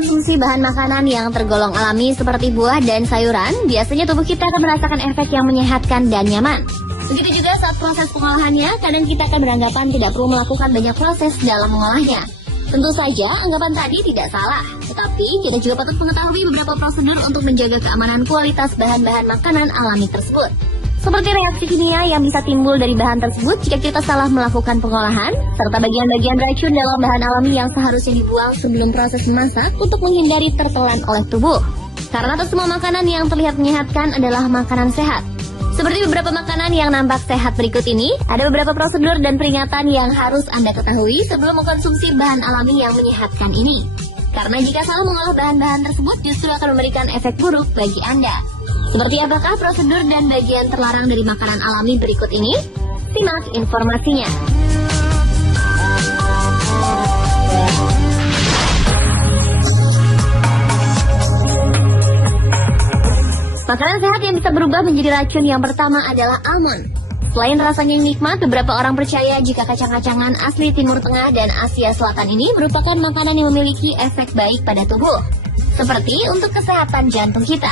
mengkonsumsi bahan makanan yang tergolong alami seperti buah dan sayuran, biasanya tubuh kita akan merasakan efek yang menyehatkan dan nyaman. Begitu juga saat proses pengolahannya, kadang kita akan beranggapan tidak perlu melakukan banyak proses dalam mengolahnya. Tentu saja, anggapan tadi tidak salah. Tetapi, kita juga patut mengetahui beberapa prosedur untuk menjaga keamanan kualitas bahan-bahan makanan alami tersebut. Seperti reaksi kimia yang bisa timbul dari bahan tersebut jika kita salah melakukan pengolahan, serta bagian-bagian racun dalam bahan alami yang seharusnya dibuang sebelum proses memasak untuk menghindari tertelan oleh tubuh. Karena tak semua makanan yang terlihat menyehatkan adalah makanan sehat. Seperti beberapa makanan yang nampak sehat berikut ini, ada beberapa prosedur dan peringatan yang harus Anda ketahui sebelum mengkonsumsi bahan alami yang menyehatkan ini. Karena jika salah mengolah bahan-bahan tersebut justru akan memberikan efek buruk bagi Anda. Seperti apakah prosedur dan bagian terlarang dari makanan alami berikut ini? Simak informasinya. Makanan sehat yang bisa berubah menjadi racun yang pertama adalah almond. Selain rasanya yang nikmat, beberapa orang percaya jika kacang-kacangan asli Timur Tengah dan Asia Selatan ini merupakan makanan yang memiliki efek baik pada tubuh, seperti untuk kesehatan jantung kita.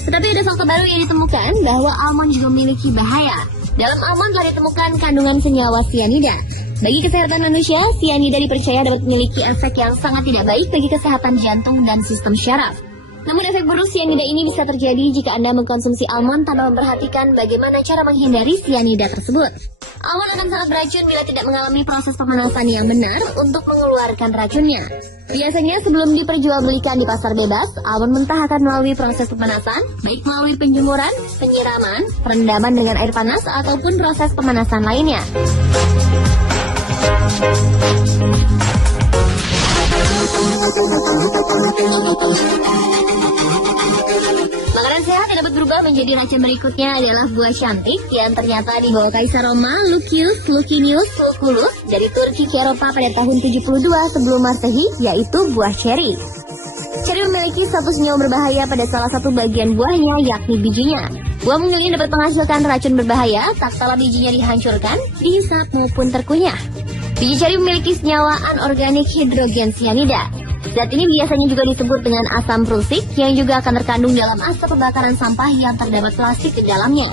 Tetapi ada fakta baru yang ditemukan bahwa almond juga memiliki bahaya. Dalam almond telah ditemukan kandungan senyawa sianida. Bagi kesehatan manusia, sianida dipercaya dapat memiliki efek yang sangat tidak baik bagi kesehatan jantung dan sistem syaraf. Namun efek buruk sianida ini bisa terjadi jika Anda mengkonsumsi almond tanpa memperhatikan bagaimana cara menghindari sianida tersebut. Almond akan sangat beracun bila tidak mengalami proses pemanasan yang benar untuk mengeluarkan racunnya. Biasanya sebelum diperjualbelikan di pasar bebas, almond mentah akan melalui proses pemanasan, baik melalui penjemuran, penyiraman, perendaman dengan air panas, ataupun proses pemanasan lainnya. Makanan sehat yang dapat berubah menjadi racun berikutnya adalah buah cantik yang ternyata dibawa Kaisar Roma Licinius Lucullus dari Turki ke Eropa pada tahun 72 sebelum Masehi, yaitu buah ceri. Ceri memiliki status senyawa berbahaya pada salah satu bagian buahnya, yakni bijinya. Buah mungil ini dapat menghasilkan racun berbahaya tak kala bijinya dihancurkan, dihisap maupun terkunyah. Biji ceri memiliki senyawa anorganik hidrogen sianida. Zat ini biasanya juga disebut dengan asam prusik yang juga akan terkandung dalam asap pembakaran sampah yang terdapat plastik di dalamnya.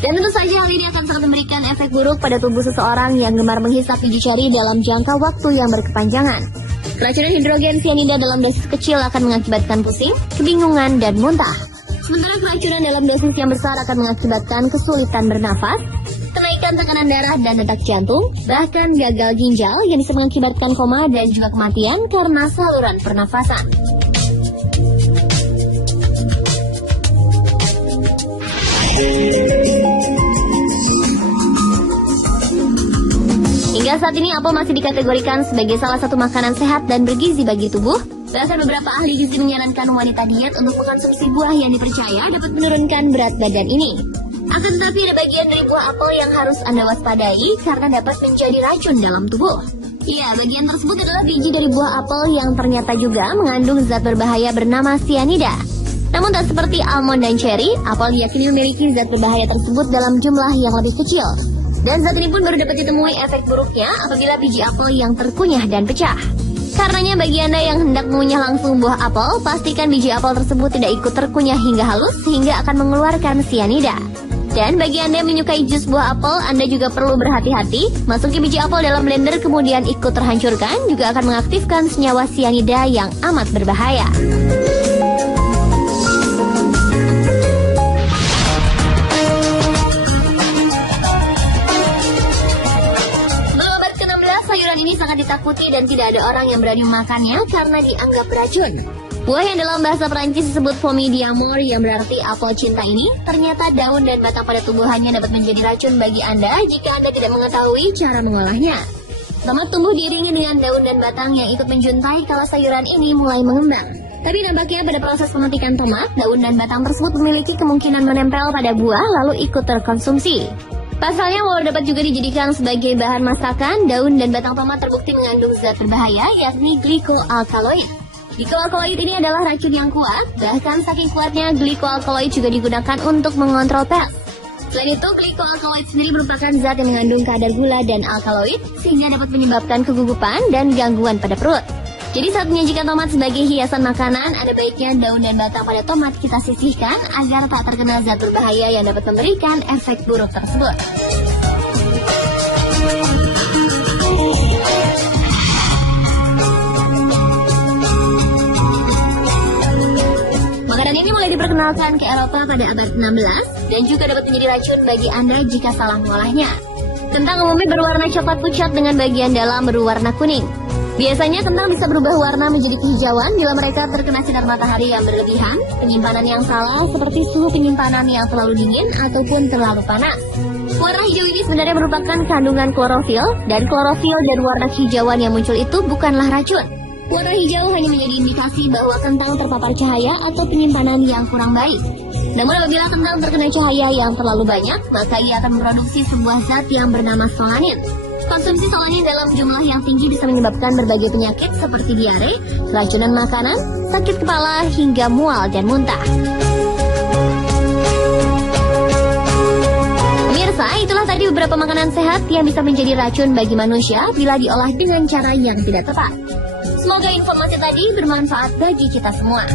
Dan tentu saja hal ini akan sangat memberikan efek buruk pada tubuh seseorang yang gemar menghisap biji ceri dalam jangka waktu yang berkepanjangan. Keracunan hidrogen sianida dalam dosis kecil akan mengakibatkan pusing, kebingungan, dan muntah. Sementara keracunan dalam dosis yang besar akan mengakibatkan kesulitan bernafas, kenaikan tekanan darah dan detak jantung, bahkan gagal ginjal yang bisa mengakibatkan koma dan juga kematian karena saluran pernafasan. Hingga saat ini apel masih dikategorikan sebagai salah satu makanan sehat dan bergizi bagi tubuh. Bahkan beberapa ahli gizi menyarankan wanita diet untuk mengkonsumsi buah yang dipercaya dapat menurunkan berat badan ini. Akan tetapi ada bagian dari buah apel yang harus Anda waspadai karena dapat menjadi racun dalam tubuh. Ya, bagian tersebut adalah biji dari buah apel yang ternyata juga mengandung zat berbahaya bernama sianida. Namun tak seperti almond dan cherry, apel diyakini memiliki zat berbahaya tersebut dalam jumlah yang lebih kecil. Dan zat ini pun baru dapat ditemui efek buruknya apabila biji apel yang terkunyah dan pecah. Karenanya bagi Anda yang hendak mengunyah langsung buah apel, pastikan biji apel tersebut tidak ikut terkunyah hingga halus sehingga akan mengeluarkan sianida. Dan bagi Anda yang menyukai jus buah apel, Anda juga perlu berhati-hati. Masuki biji apel dalam blender kemudian ikut terhancurkan juga akan mengaktifkan senyawa sianida yang amat berbahaya. Sayuran ini sangat ditakuti dan tidak ada orang yang berani memakannya karena dianggap beracun. Buah yang dalam bahasa Perancis disebut pomme d'amour yang berarti apel cinta ini, ternyata daun dan batang pada tumbuhannya dapat menjadi racun bagi Anda jika Anda tidak mengetahui cara mengolahnya. Tomat tumbuh diiringi dengan daun dan batang yang ikut menjuntai kalau sayuran ini mulai mengembang. Tapi nampaknya pada proses pemetikan tomat, daun dan batang tersebut memiliki kemungkinan menempel pada buah lalu ikut terkonsumsi. Pasalnya, walau dapat juga dijadikan sebagai bahan masakan, daun dan batang tomat terbukti mengandung zat berbahaya, yakni glikoalkaloid. Glikoalkaloid ini adalah racun yang kuat, bahkan saking kuatnya glikoalkaloid juga digunakan untuk mengontrol pers. Selain itu, glikoalkaloid sendiri merupakan zat yang mengandung kadar gula dan alkaloid, sehingga dapat menyebabkan kegugupan dan gangguan pada perut. Jadi saat menyajikan tomat sebagai hiasan makanan, ada baiknya daun dan batang pada tomat kita sisihkan agar tak terkena zat berbahaya yang dapat memberikan efek buruk tersebut. Makanan ini mulai diperkenalkan ke Eropa pada abad 16 dan juga dapat menjadi racun bagi Anda jika salah mengolahnya. Kentang umumnya berwarna coklat pucat dengan bagian dalam berwarna kuning. Biasanya kentang bisa berubah warna menjadi kehijauan bila mereka terkena sinar matahari yang berlebihan, penyimpanan yang salah seperti suhu penyimpanan yang terlalu dingin ataupun terlalu panas. Warna hijau ini sebenarnya merupakan kandungan klorofil, dan klorofil dan warna kehijauan yang muncul itu bukanlah racun. Warna hijau hanya menjadi indikasi bahwa kentang terpapar cahaya atau penyimpanan yang kurang baik. Namun apabila kentang terkena cahaya yang terlalu banyak, maka ia akan memproduksi sebuah zat yang bernama solanin. Konsumsi solanin dalam jumlah yang tinggi bisa menyebabkan berbagai penyakit seperti diare, keracunan makanan, sakit kepala, hingga mual dan muntah. Pemirsa, itulah tadi beberapa makanan sehat yang bisa menjadi racun bagi manusia bila diolah dengan cara yang tidak tepat. Semoga informasi tadi bermanfaat bagi kita semua.